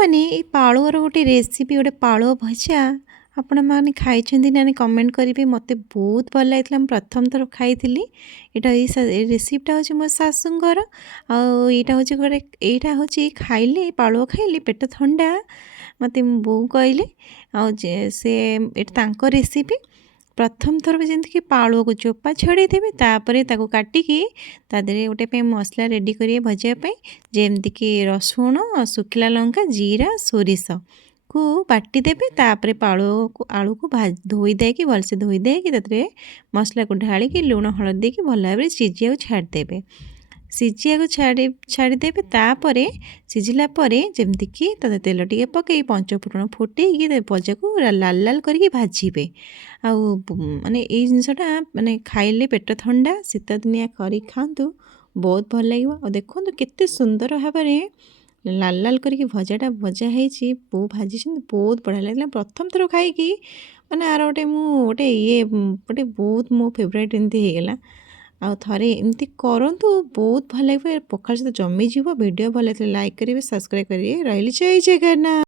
ସାଙ୍ଗମାନେ ଏଇ ପାଳୁଅର ଗୋଟେ ରେସିପି ଗୋଟେ ପାଳୁଅ ଭଜା ଆପଣମାନେ ଖାଇଛନ୍ତି ନା କମେଣ୍ଟ କରିବେ। ମୋତେ ବହୁତ ଭଲ ଲାଗିଥିଲା, ମୁଁ ପ୍ରଥମ ଥର ଖାଇଥିଲି। ଏଇ ରେସିପିଟା ହେଉଛି ମୋ ଶାଶୁଙ୍କର। ଆଉ ଏଇଟା ହେଉଛି ଖାଇଲେ, ପାଳୁଅ ଖାଇଲେ ପେଟ ଥଣ୍ଡା। ମୋତେ ମୋ ବୋଉ କହିଲେ, ଆଉ ସେ ଏଇଟା ତାଙ୍କ ରେସିପି। ପ୍ରଥମ ଥର ବି ଯେମିତିକି ପାଳୁଅକୁ ଚୋପା ଛଡ଼େଇଦେବେ, ତାପରେ ତାକୁ କାଟିକି ତା ଦେହରେ ଗୋଟେ ପାଇଁ ମସଲା ରେଡ଼ି କରିବେ ଭଜିବା ପାଇଁ। ଯେମିତିକି ରସୁଣ, ଶୁଖିଲା ଲଙ୍କା, ଜିରା, ସୋରିଷକୁ ବାଟିଦେବେ। ତାପରେ ଆଳୁକୁ ଧୋଇ ଦେଇକି ଭଲସେ ଧୋଇ ଦେଇକି ତାଥିରେ ମସଲାକୁ ଢାଳିକି ଲୁଣ ହଳଦୀ ଦେଇକି ଭଲ ଭାବରେ ସିଝିବାକୁ ଛାଡ଼ିଦେବେ। ଛାଡ଼ିଦେବେ। ତାପରେ ସିଝିଲା ପରେ ଯେମିତିକି ତା ତେଲ ଟିକେ ପକାଇ ପଞ୍ଚଫୁଟଣ ଫୁଟେଇକି ଭଜାକୁ ଲାଲ ଲାଲ କରିକି ଭାଜିବେ। ଆଉ ମାନେ ଏଇ ଜିନିଷଟା ମାନେ ଖାଇଲେ ପେଟ ଥଣ୍ଡା, ଶୀତ ଦିନିଆ କରିକି ଖାଆନ୍ତୁ, ବହୁତ ଭଲ ଲାଗିବ। ଆଉ ଦେଖନ୍ତୁ କେତେ ସୁନ୍ଦର ଭାବରେ ଲାଲ ଲାଲ କରିକି ଭଜା ହେଇଛି। ବୋଉ ଭାଜିଛନ୍ତି, ବହୁତ ବଢ଼ିଆ ଲାଗିଲା। ପ୍ରଥମ ଥର ଖାଇକି ମାନେ ଆର ଗୋଟେ ବହୁତ ମୋ ଫେଭରାଇଟ୍ ଏମିତି ହେଇଗଲା। ଆଉ ଥରେ ଏମିତି କରନ୍ତୁ, ବହୁତ ଭଲ ଲାଗିବ। ପଖାଳ ସହିତ ଜମିଯିବ। ଭିଡ଼ିଓ ଭଲ ଲାଗିଲେ ଲାଇକ୍ କରିବେ, ସବସ୍କ୍ରାଇବ୍ କରିବେ। ରହିଲି, ଜୟ ଜଗନ୍ନାଥ।